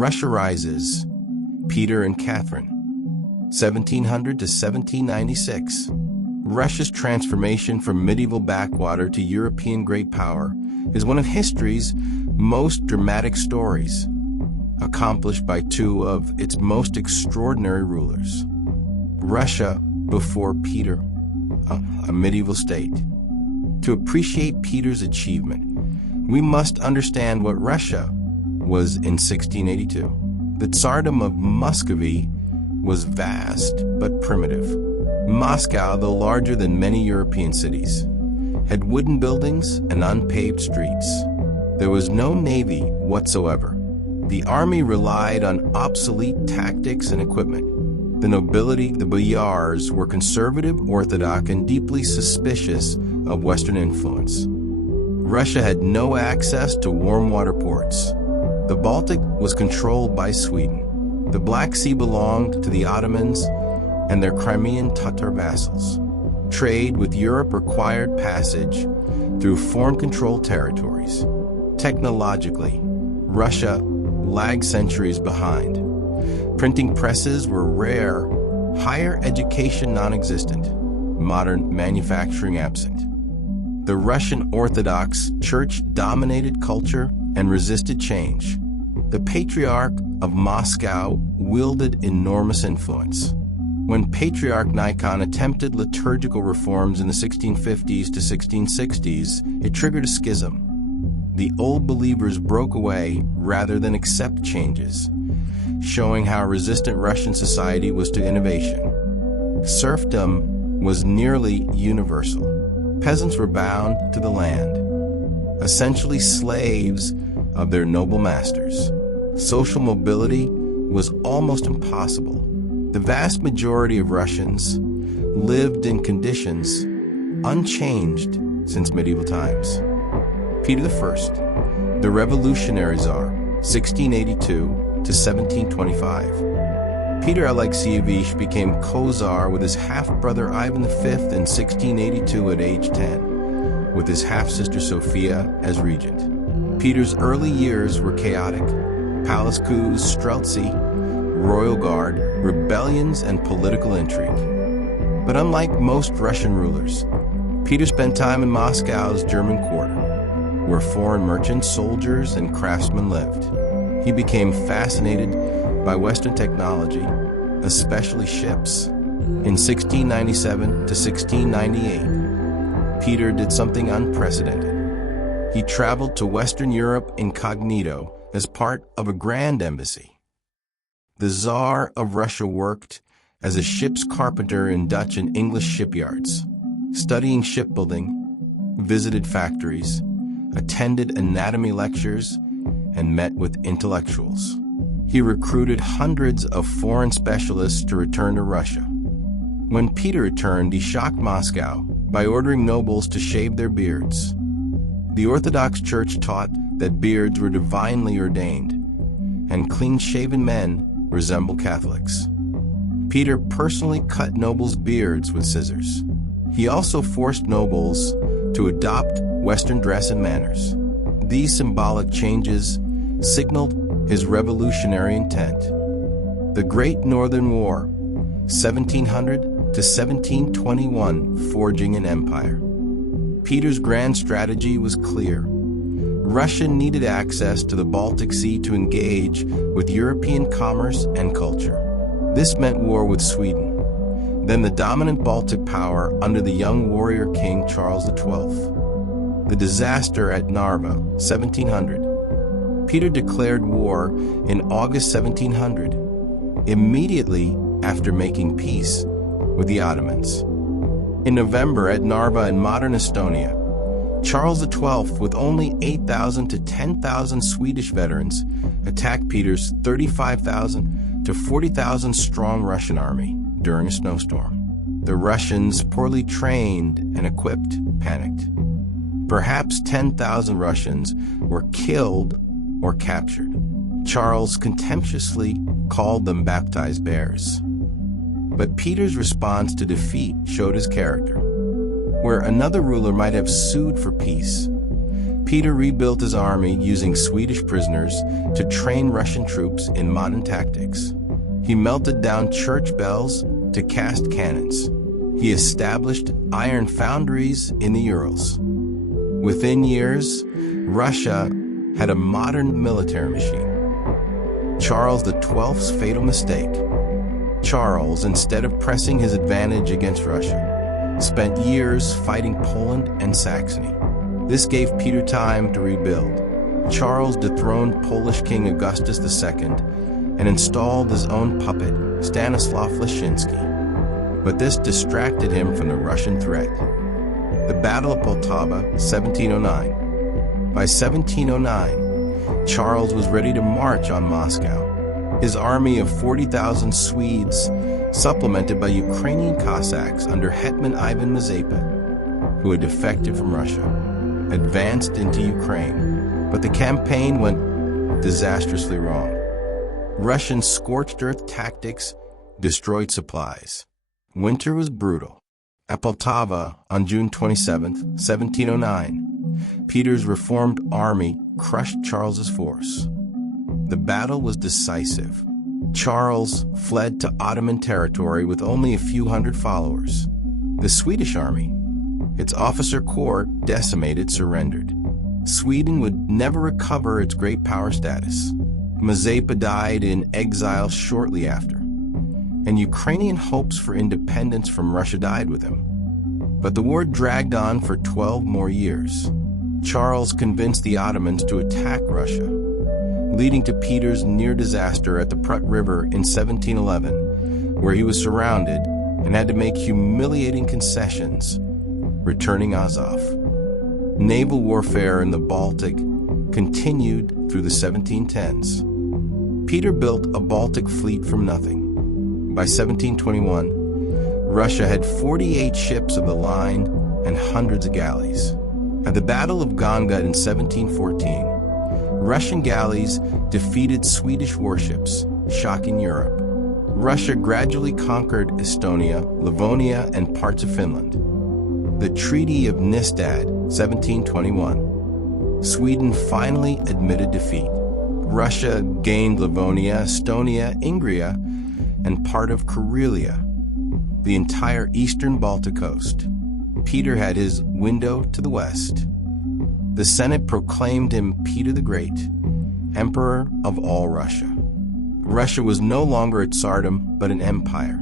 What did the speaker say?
Russia rises. Peter and Catherine. 1700 to 1796. Russia's transformation from medieval backwater to European great power is one of history's most dramatic stories, accomplished by two of its most extraordinary rulers. Russia before Peter, a medieval state. To appreciate Peter's achievement, we must understand what Russia was in 1682. The Tsardom of Muscovy was vast but primitive. Moscow, though larger than many European cities, had wooden buildings and unpaved streets. There was no navy whatsoever. The army relied on obsolete tactics and equipment. The nobility, the boyars, were conservative, orthodox, and deeply suspicious of Western influence. Russia had no access to warm water ports. The Baltic was controlled by Sweden. The Black Sea belonged to the Ottomans and their Crimean Tatar vassals. Trade with Europe required passage through foreign-controlled territories. Technologically, Russia lagged centuries behind. Printing presses were rare, higher education non-existent, modern manufacturing absent. The Russian Orthodox Church dominated culture and resisted change. The Patriarch of Moscow wielded enormous influence. When Patriarch Nikon attempted liturgical reforms in the 1650s to 1660s, it triggered a schism. The old believers broke away rather than accept changes, showing how resistant Russian society was to innovation. Serfdom was nearly universal. Peasants were bound to the land, essentially slaves of their noble masters. Social mobility was almost impossible. The vast majority of Russians lived in conditions unchanged since medieval times. Peter I, the Revolutionary Tsar, 1682 to 1725. Peter Alexeyevich became Khazar with his half-brother Ivan V in 1682 at age 10, with his half-sister Sophia as regent. Peter's early years were chaotic. Palace coups, Streltsy, royal guard, rebellions, and political intrigue. But unlike most Russian rulers, Peter spent time in Moscow's German Quarter, where foreign merchants, soldiers, and craftsmen lived. He became fascinated by Western technology, especially ships. In 1697 to 1698, Peter did something unprecedented. He traveled to Western Europe incognito as part of a grand embassy. The Tsar of Russia worked as a ship's carpenter in Dutch and English shipyards, studying shipbuilding, visited factories, attended anatomy lectures, and met with intellectuals. He recruited hundreds of foreign specialists to return to Russia. When Peter returned, he shocked Moscow by ordering nobles to shave their beards. The Orthodox Church taught that beards were divinely ordained, and clean-shaven men resemble Catholics. Peter personally cut nobles' beards with scissors. He also forced nobles to adopt Western dress and manners. These symbolic changes signaled his revolutionary intent. The Great Northern War, 1700 to 1721, forging an empire. Peter's grand strategy was clear. Russia needed access to the Baltic Sea to engage with European commerce and culture. This meant war with Sweden, then the dominant Baltic power under the young warrior king Charles XII. The disaster at Narva, 1700. Peter declared war in August 1700, immediately after making peace with the Ottomans. In November at Narva in modern Estonia, Charles XII, with only 8,000 to 10,000 Swedish veterans, attacked Peter's 35,000 to 40,000 strong Russian army during a snowstorm. The Russians, poorly trained and equipped, panicked. Perhaps 10,000 Russians were killed or captured. Charles contemptuously called them baptized bears. But Peter's response to defeat showed his character. Where another ruler might have sued for peace, Peter rebuilt his army using Swedish prisoners to train Russian troops in modern tactics. He melted down church bells to cast cannons. He established iron foundries in the Urals. Within years, Russia had a modern military machine. Charles XII's fatal mistake. Charles, instead of pressing his advantage against Russia, spent years fighting Poland and Saxony. This gave Peter time to rebuild. Charles dethroned Polish King Augustus II and installed his own puppet, Stanislaw Leszczynski. But this distracted him from the Russian threat. The Battle of Poltava, 1709. By 1709, Charles was ready to march on Moscow. His army of 40,000 Swedes, supplemented by Ukrainian Cossacks under Hetman Ivan Mazepa, who had defected from Russia, advanced into Ukraine. But the campaign went disastrously wrong. Russian scorched earth tactics destroyed supplies. Winter was brutal. At Poltava, on June 27, 1709, Peter's reformed army crushed Charles's force. The battle was decisive. Charles fled to Ottoman territory with only a few hundred followers. The Swedish army, its officer corps decimated, surrendered. Sweden would never recover its great power status. Mazepa died in exile shortly after, and Ukrainian hopes for independence from Russia died with him. But the war dragged on for 12 more years. Charles convinced the Ottomans to attack Russia, leading to Peter's near disaster at the Prut River in 1711, where he was surrounded and had to make humiliating concessions, returning Azov. Naval warfare in the Baltic continued through the 1710s. Peter built a Baltic fleet from nothing. By 1721, Russia had 48 ships of the line and hundreds of galleys. At the Battle of Ganga in 1714, Russian galleys defeated Swedish warships, shocking Europe. Russia gradually conquered Estonia, Livonia, and parts of Finland. The Treaty of Nystad, 1721. Sweden finally admitted defeat. Russia gained Livonia, Estonia, Ingria, and part of Karelia, the entire eastern Baltic coast. Peter had his window to the west. The Senate proclaimed him Peter the Great, Emperor of all Russia. Russia was no longer a tsardom, but an empire.